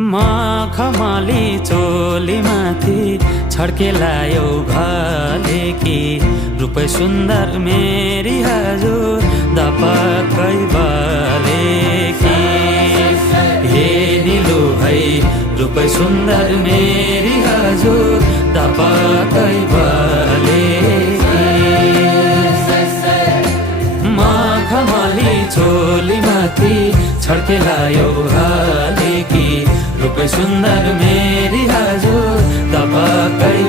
मखमली चोली माथि छड्केलायो घले कि रूप सुन्दर मेरी हजुर दपक्कै बले कि हे निलु है रूप सुन्दर मेरी हजुर दपक्कै बले मखमली चोली माथि छड्केलायो घले कि रूप सुन्दर मेरी हजुर दपक्कै